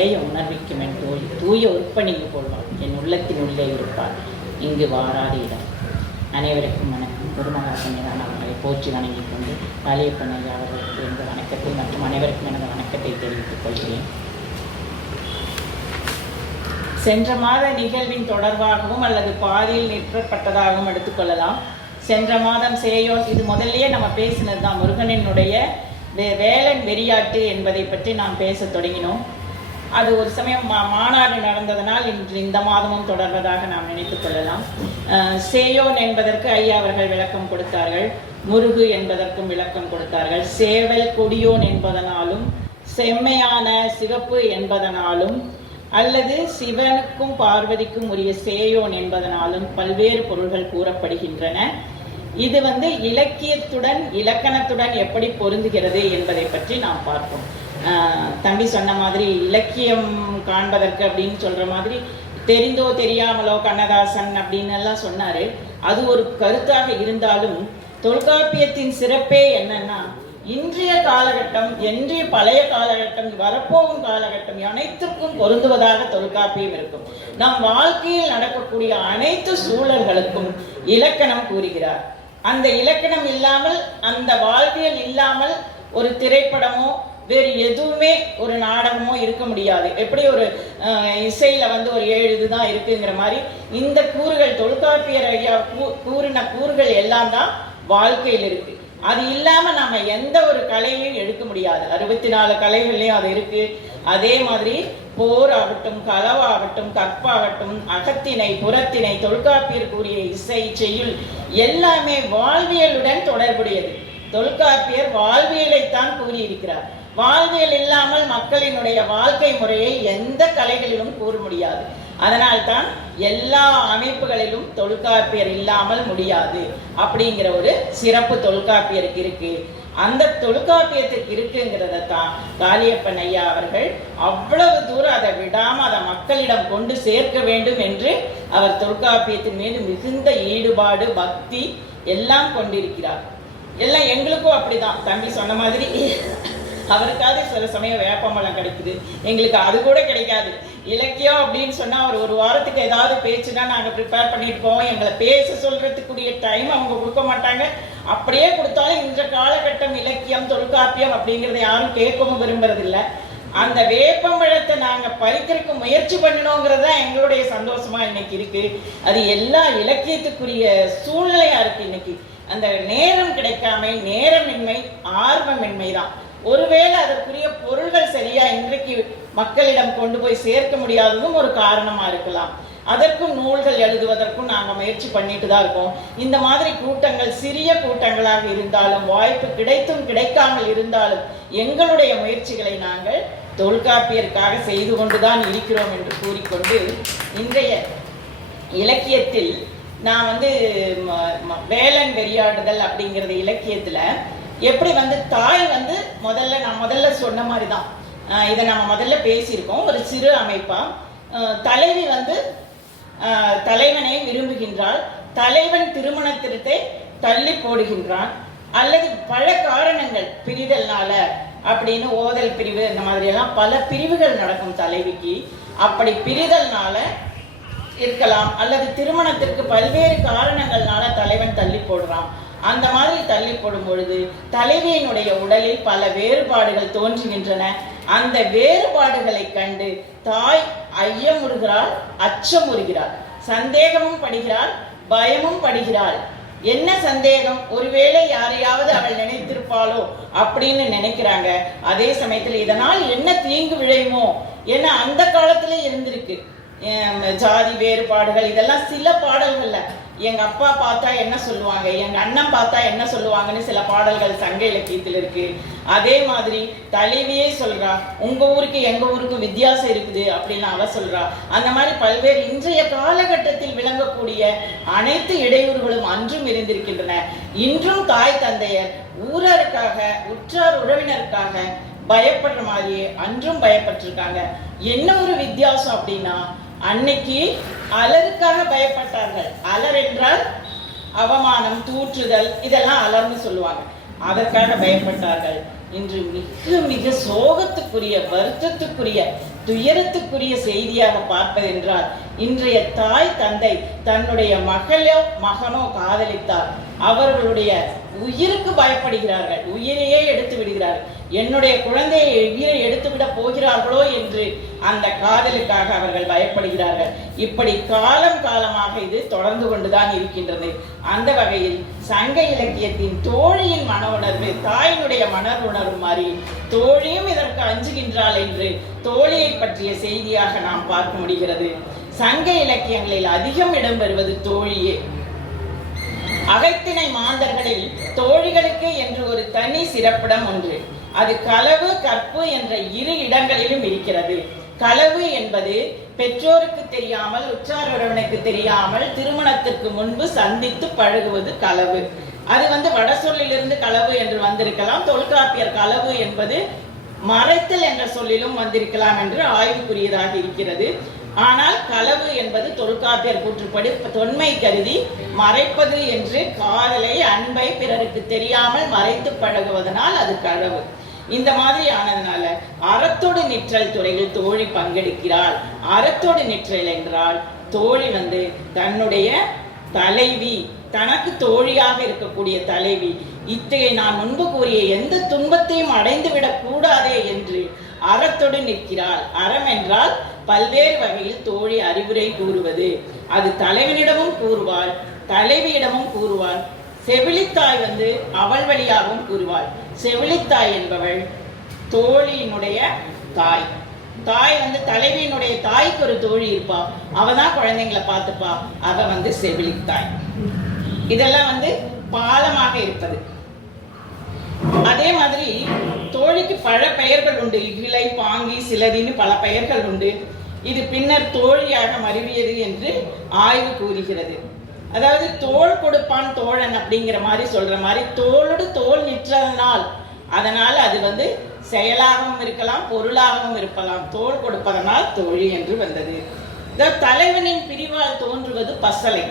ஏய உணர்விக்கும் என் தோழி. தூய உற்பணிக்கு கொள்வாள் என் உள்ளத்தின் உள்ளே இருப்பாள். இங்கு வாராத இடம். அனைவருக்கும் வணக்கம். குருமகா சன்னிதான அவர்களை போற்றி வணங்கிக் கொண்டு காளியப்பன் அவர்களுக்கு எனது வணக்கத்தை மற்றும் அனைவருக்கும் எனது வணக்கத்தை தெரிவித்துக் கொள்கிறேன். சென்ற மாத நிகழ்வின் தொடர்பாகவும் அல்லது பாதியில் நிறுத்தப்பட்டதாகவும் எடுத்துக்கொள்ளலாம் சென்ற மாதம் சேயோன் இது முதல்லயே நம்ம பேசினது தான் முருகனினுடைய வே வேலன் வெறியாட்டு என்பதை பற்றி நாம் பேசத் தொடங்கினோம். அது ஒரு சமயம் மா மாநாடு நடந்ததனால் இன்று இந்த மாதமும் தொடர்வதாக நாம் நினைத்துக் கொள்ளலாம். சேயோன் என்பதற்கு ஐயா அவர்கள் விளக்கம் கொடுத்தார்கள். முருகு என்பதற்கும் விளக்கம் கொடுத்தார்கள். சேவல் கொடியோன் என்பதனாலும் செம்மையான சிவப்பு என்பதனாலும் அல்லது சிவனுக்கும் பார்வதிக்கும் உரிய சேயோன் என்பதனாலும் பல்வேறு பொருள்கள் கூறப்படுகின்றன. இது வந்து இலக்கியத்துடன் இலக்கணத்துடன் எப்படி பொருந்துகிறது என்பதை பற்றி நாம் பார்ப்போம். தம்பி சொன்ன மாதிரி இலக்கியம் காண்பதற்கு அப்படின்னு சொல்ற மாதிரி தெரிந்தோ தெரியாமலோ கண்ணதாசன் அப்படின்னு எல்லாம் சொன்னாரு. அது ஒரு கருத்தாக இருந்தாலும் தொல்காப்பியத்தின் சிறப்பே என்னன்னா இன்றைய காலகட்டம் இன்றைய பழைய காலகட்டம் வரப்போகும் காலகட்டம் அனைத்திற்கும் பொருந்துவதாக தொல்காப்பியம் இருக்கும். நம் வாழ்க்கையில் நடக்கக்கூடிய அனைத்து சூழல்களுக்கும் இலக்கணம் கூறுகிறார். அந்த இலக்கணம் இல்லாமல் அந்த வாழ்வியல் இல்லாமல் ஒரு திரைப்படமோ வேறு எதுவுமே ஒரு நாடகமோ இருக்க முடியாது. எப்படி ஒரு இசையில் இசையில வந்து ஒரு ஏழு இதுதான் இருக்குங்கிற மாதிரி இந்த கூறுகள் தொல்காப்பியர் ஐயா கூ- கூறின கூறுகள் எல்லாம் தான் வாழ்க்கையில் இருக்கு. அது இல்லாம நம்ம எந்த ஒரு கலையையும் எடுக்க முடியாது. அறுபத்தி நாலு கலைகள்லயும் அது இருக்கு. அதே மாதிரி போர் ஆகட்டும் களவாகட்டும் கற்பாகட்டும் அகத்தினை புறத்தினை தொல்காப்பியர் இசை செய்யுள் எல்லாமே வாழ்வியலுடன் தொடர்புடையது. தொல்காப்பியர் வாழ்வியலைத்தான் கூறியிருக்கிறார். வாழ்வியல் இல்லாமல் மக்களினுடைய வாழ்க்கை முறையை எந்த கலைகளிலும் கூற முடியாது. அதனால்தான் எல்லா அமைப்புகளிலும் தொல்காப்பியர் இல்லாமல் முடியாது அப்படிங்கிற ஒரு சிறப்பு தொல்காப்பியருக்கு இருக்கு. அந்த தொல்காப்பியத்துக்கு இருக்குங்கிறத தான் காளியப்பன் ஐயா அவர்கள் அவ்வளவு தூரம் அதை விடாம அதை மக்களிடம் கொண்டு சேர்க்க வேண்டும் என்று அவர் தொல்காப்பியத்தின் மீது மிகுந்த ஈடுபாடு பக்தி எல்லாம் கொண்டிருக்கிறார். எல்லாம் எங்களுக்கும் அப்படிதான். தம்பி சொன்ன மாதிரி அவருக்காவது சில சமயம் வேப்பம்பழம் கிடைக்குது. எங்களுக்கு அது கூட கிடைக்காது. இலக்கியம் அப்படின்னு சொன்னால் ஒரு ஒரு வாரத்துக்கு ஏதாவது பேச்சுனா நாங்கள் ப்ரிப்பேர் பண்ணிட்டு போவோம் எங்களை பேச சொல்றதுக்குரிய டைம் அவங்க கொடுக்க மாட்டாங்க. அப்படியே கொடுத்தாலும் இந்த காலகட்டம் இலக்கியம் தொல்காப்பியம் அப்படிங்கிறத யாரும் கேட்கவும் விரும்புறதில்ல. அந்த வேப்பம்பழத்தை நாங்கள் பறிக்கிறதுக்கு முயற்சி பண்ணணுங்கிறது தான் எங்களுடைய சந்தோஷமா இன்னைக்கு இருக்கு. அது எல்லா இலக்கியத்துக்குரிய சூழ்நிலையா இருக்கு இன்னைக்கு. அந்த நேரம் கிடைக்காமை நேரமின்மை ஆர்வமின்மை தான் ஒருவேளை அதற்குரிய பொருள்கள் சரியா இன்றைக்கு மக்களிடம் கொண்டு போய் சேர்க்க முடியாததும் ஒரு காரணமா இருக்கலாம். அதற்கும் நூல்கள் எழுதுவதற்கும் நாங்கள் முயற்சி பண்ணிட்டு தான் இருக்கோம். இந்த மாதிரி கூட்டங்கள் சிறிய கூட்டங்களாக இருந்தாலும் வாய்ப்பு கிடைத்தும் கிடைக்காமல் இருந்தாலும் எங்களுடைய முயற்சிகளை நாங்கள் தொல்காப்பியருக்காக செய்து கொண்டுதான் இருக்கிறோம் என்று கூறிக்கொண்டு இன்றைய இலக்கியத்தில் நான் வந்து ம- ம- வேலன் வெறியாடுதல் அப்படிங்கிறது இலக்கியத்தில் எப்படி வந்து தாய் வந்து முதல்ல நான் முதல்ல சொன்ன மாதிரி தான் இதை நம்ம முதல்ல பேசியிருக்கோம். ஒரு சிறு அமைப்பா. தலைவி வந்து தலைவனை விரும்புகின்றாள். தலைவன் திருமணத்திற்கு தள்ளி போடுகின்றான். அல்லது பல காரணங்கள் பிரிதல்னால அப்படின்னு ஓதல் பிரிவு இந்த மாதிரி எல்லாம் பல பிரிவுகள் நடக்கும் தலைவிக்கு. அப்படி பிரிதல்னால இருக்கலாம். அல்லது திருமணத்திற்கு பல்வேறு காரணங்கள்னால தலைவன் தள்ளி போடுறான். அந்த மாதிரி தள்ளி போடும் பொழுது தலைவியினுடைய உடலில் பல வேறுபாடுகள் தோன்றுகின்றன. அந்த வேறுபாடுகளை கண்டு தாய் ஐயமுறுகிறாள் அச்சமுறுகிறாள். சந்தேகமும் படுகிறாள் பயமும் படுகிறாள். என்ன சந்தேகம்? ஒருவேளை யாரையாவது அவள் நினைத்திருப்பாளோ அப்படின்னு நினைக்கிறாங்க. அதே சமயத்துல இதனால் என்ன தீங்கு விளையுமோ ஏன்னா அந்த காலத்துல இருந்திருக்கு. ஜாதி வேறுபாடுகள் இதெல்லாம் சில பாடல்கள்ல எங்க அப்பா பார்த்தா என்ன சொல்லுவாங்க? எங்க அண்ணன் பார்த்தா என்ன சொல்லுவாங்கன்னு சில பாடல்கள் சங்க இலக்கியத்தில் இருக்கு. அதே மாதிரி தலைவியே சொல்றா உங்க ஊருக்கு எங்க ஊருக்கு வித்தியாசம் இருக்குது அப்படின்னு அவ சொல்றா. அந்த மாதிரி பல்வேறு இன்றைய காலகட்டத்தில் விளங்கக்கூடிய அனைத்து இடையூறுகளும் அன்றும் இருந்திருக்கின்றன. இன்றும் தாய் தந்தையர் ஊரருக்காக உற்றார் உறவினருக்காக பயப்படுற மாதிரியே அன்றும் பயப்பட்டிருக்காங்க. என்ன ஒரு வித்தியாசம் அப்படின்னா அன்னைக்கு அலருக்காக பயப்பட்டார்கள். அலர் என்றால் அவமானம் தூற்றுதல் இதெல்லாம் அலர்னு சொல்லுவாங்க. அதற்காக பயப்பட்டார்கள். இன்று மிக மிக சோகத்துக்குரிய வருத்தத்துக்குரிய துயரத்துக்குரிய செய்தியாக பார்ப்பதென்றால் இன்றைய தாய் தந்தை தன்னுடைய மகளோ மகனோ காதலித்தார் அவர்களுடைய உயிருக்கு பயப்படுகிறார்கள். உயிரையே எடுத்து விடுகிறார்கள் என்னுடைய குழந்தையை உயிரை எடுத்துவிட போகிறார்களோ என்று அந்த காதலுக்காக அவர்கள் பயப்படுகிறார்கள். இப்படி காலம் காலமாக இது தொடர்ந்து கொண்டுதான் இருக்கின்றது. அந்த வகையில் சங்க இலக்கியத்தின் தோழியின் மன உணர்வு தாயினுடைய மன உணர்வு மாதிரி தோழியும் இதற்கு அஞ்சுகின்றாள் என்று தோழியை பற்றிய செய்தியாக நாம் பார்க்க முடிகிறது. சங்க இலக்கியங்களில் அதிகம் இடம்பெறுவது தோழியே. அகத்திணை மாந்தர்களில் தோழிகளுக்கு என்று ஒரு தனி சிறப்பிடம் ஒன்று அது களவு கற்பு என்ற இரு இடங்களிலும் இருக்கிறது. களவு என்பது பெற்றோருக்கு தெரியாமல் உற்றார் உறவினருக்கு தெரியாமல் திருமணத்திற்கு முன்பு சந்தித்து பழகுவது களவு. அது வந்து வடசொல்லிலிருந்து களவு என்று வந்திருக்கலாம். தொல்காப்பியர் களவு என்பது மறைத்தல் என்ற சொல்லிலும் வந்திருக்கலாம் என்று ஆய்வுக்குரியதாக இருக்கிறது. ஆனால் களவு என்பது தொல்காப்பியர் கூற்றுப்படி தொன்மை கருதி மறைப்பது என்று காதலை அன்பை பிறருக்கு தெரியாமல் மறைத்து பழகுவதனால் அது களவு. இந்த மாதிரி ஆனதுனால அறத்தோடு நிற்றல் துறையில் தோழி பங்கெடுக்கிறாள். அறத்தோடு நிற்றல் என்றால் தோழி வந்து தன்னுடைய தலைவி தனக்கு தோழியாக இருக்கக்கூடிய தலைவி. இத்தகைய நான் முன்பு கூறிய எந்த துன்பத்தையும் அடைந்து விடக்கூடாதே என்று அறத்தொடு நிற்கிறாள். அறம் என்றால் பல்வேறு வகையில் தோழி அறிவுரை கூறுவது. அது தலைவனிடமும் கூறுவாள் தலைவியிடமும் கூறுவாள். செவிலித்தாய் வந்து அவள் வழியாகவும் கூறுவாள். செவிலித்தாய் என்பவள் தோழியினுடைய தாய். தாய் வந்து தலைவியினுடைய தாய்க்கு ஒரு தோழி இருப்பா. அவ தான் குழந்தைங்களை பார்த்துப்பா. அவ வந்து செவிலித்தாய். இதெல்லாம் வந்து பாலமாக இருப்பது. அதே மாதிரி தோழிக்கு பல பெயர்கள் உண்டு. இகிலை பாங்கி சிலதின்னு பல பெயர்கள் உண்டு. இது பின்னர் தோழியாக மருவியது என்று ஆய்வு கூறுகிறது. அதாவது தோள் கொடுப்பான் தோழன் அப்படிங்கிற மாதிரி சொல்ற மாதிரி தோளோடு தோல் நிற்றதனால் அதனால் அது வந்து செயலாகவும் இருக்கலாம் பொருளாகவும் இருக்கலாம். தோல் கொடுப்பதனால் தோழி என்று வந்தது. தலைவனின் பிரிவால் தோன்றுவது பசலை.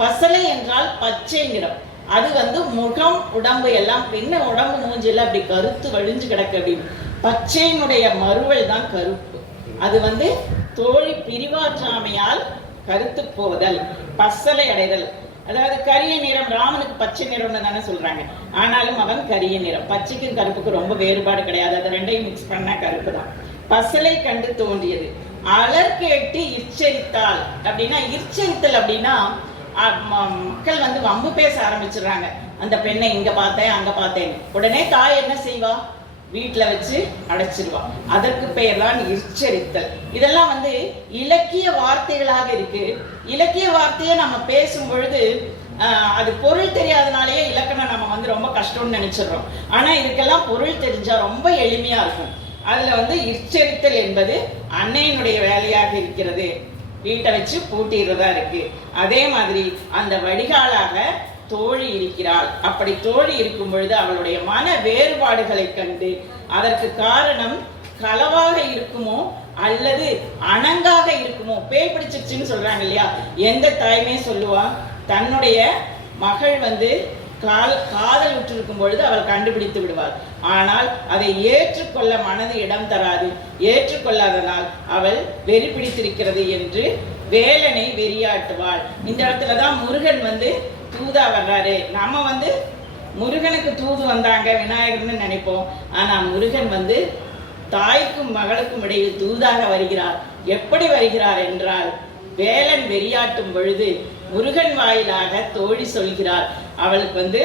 பசலை என்றால் பச்சை நிறம் அது வந்து முகம் உடம்பு எல்லாம் பின்ன உடம்பு மூஞ்சில அப்படி கருத்து வழிஞ்சு கிடக்கு அப்படின்னு பச்சையினுடைய மறுவல் தான் கருப்பு. அது வந்து தோழி பிரிவாற்றாமையால் கருத்து போதல் பசலை அடைதல். அதாவது கரிய நிறம் ராமனுக்கு பச்சை நிறம்னு தானே சொல்றாங்க. ஆனாலும் அவன் கரிய நிறம். பச்சைக்கும் கருப்புக்கும் ரொம்ப வேறுபாடு கிடையாது. அதை ரெண்டையும் மிக்ஸ் பண்ணா கருப்பு தான். பசலை கண்டு தோன்றியது. அலர் கேட்டு இச்சரித்தால் அப்படின்னா இச்சரித்தல் அப்படின்னா மக்கள் வந்து வம்பு பேச ஆரம்பிச்சிடுறாங்க. அந்த பெண்ணை இங்க பார்த்தேன் அங்க பார்த்தேன். உடனே தாய் என்ன செய்வா? வீட்டில் வச்சு அடைச்சிருவா. அதற்கு பெயர் தான் எச்சரித்தல் இதெல்லாம் வந்து இலக்கிய வார்த்தைகளாக இருக்கு. இலக்கிய வார்த்தையை நம்ம பேசும் பொழுது அது பொருள் தெரியாதனாலேயே இலக்கணம் நம்ம வந்து ரொம்ப கஷ்டம்னு நினச்சிடுறோம். ஆனா இதுக்கெல்லாம் பொருள் தெரிஞ்சா ரொம்ப எளிமையா இருக்கும். அதுல வந்து இச்சரித்தல் என்பது அன்னையினுடைய வேலையாக இருக்கிறது. வீட்டை வச்சு பூட்டிடுறதா இருக்கு. அதே மாதிரி அந்த வடிகாலாக தோழி இருக்கிறாள். அப்படி தோழி இருக்கும் பொழுது அவளுடைய மன வேறுபாடுகளை கண்டு அதற்கு காரணம் களவாக இருக்குமோ அல்லது அணங்காக இருக்குமோ? பேய் பிடிச்சிருச்சுன்னு சொல்றாங்க இல்லையா? எந்த தாய்மே சொல்லுவா தன்னுடைய மகள் வந்து கால் காதல் உற்றிருக்கும் பொழுது அவள் கண்டுபிடித்து விடுவார் ஆனால் அதை ஏற்றுக்கொள்ள மனது இடம் தராது. ஏற்றுக்கொள்ளாதனால் அவள் வெறி பிடித்திருக்கிறது என்று வேலனை வெறியாட்டுவாள். இந்த இடத்துல தான் முருகன் வந்து தூதா வர்றாரு. நம்ம வந்து முருகனுக்கு தூது வந்தாங்க விநாயகர்னு நினைப்போம். ஆனா முருகன் வந்து தாய்க்கும் மகளுக்கும் இடையில் தூதாக வருகிறார். எப்படி வருகிறார் என்றால் வேலன் வெறியாட்டும் பொழுது முருகன் வாயிலாக தோழி சொல்கிறார். அவளுக்கு வந்து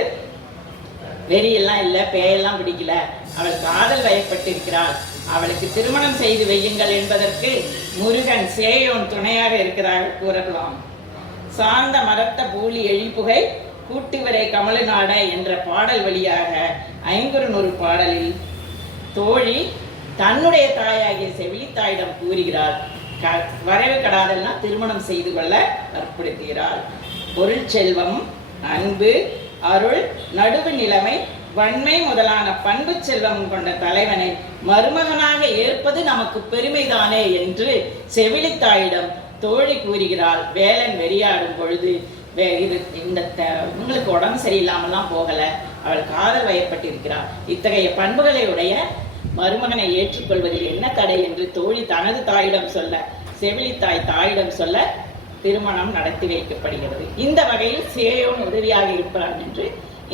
வெறியெல்லாம் இல்லை பேயெல்லாம் பிடிக்கல. அவள் காதல் வயப்பட்டிருக்கிறாள். அவளுக்கு திருமணம் செய்து வையுங்கள் என்பதற்கு முருகன் சேயோன் துணையாக இருக்கிறாக கூறலாம். சார்ந்த மரத்த பூலி எழிப்புகை கூட்டுவரை கமலநாட என்ற பாடல் வழியாக ஐங்குறுநூறு பாடலில் தோழி தன்னுடைய தாயாகிய செவிலித்தாயிடம் கூறுகிறாள் க- வரவு கடாதல்னா திருமணம் செய்து கொள்ள வற்புறுத்துகிறாள் பொருள் செல்வம் அன்பு அருள் நடுவு நிலைமை வன்மை முதலான பண்பு செல்வம் கொண்ட தலைவனை மருமகனாக ஏற்பது நமக்கு பெருமைதானே என்று செவிலித்தாயிடம் தோழி கூறுகிறாள். வேலன் வெறியாடும் பொழுது வே- இது இந்த த- உங்களுக்கு உடம்பு சரியில்லாமலாம் போகல. அவள் காதல் வயப்பட்டிருக்கிறாள். இத்தகைய பண்புகளை உடைய மருமகனை ஏற்றுக்கொள்வதில் என்ன தடை? என்று தோழி தனது தாயிடம் சொல்ல செவிலித்தாய் தாயிடம் சொல்ல திருமணம் நடத்தி வைக்கப்படுகிறது. இந்த வகையில் சேயோன் உதவியாக இருப்பார் என்று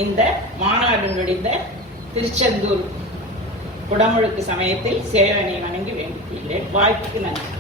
இந்த மாநாடு நுழைந்த திருச்செந்தூர் குடமுழுக்கு சமயத்தில் சேவனை வணங்கி வேண்டிக் கொள்கிறேன். வாய்ப்புக்கு நன்றி.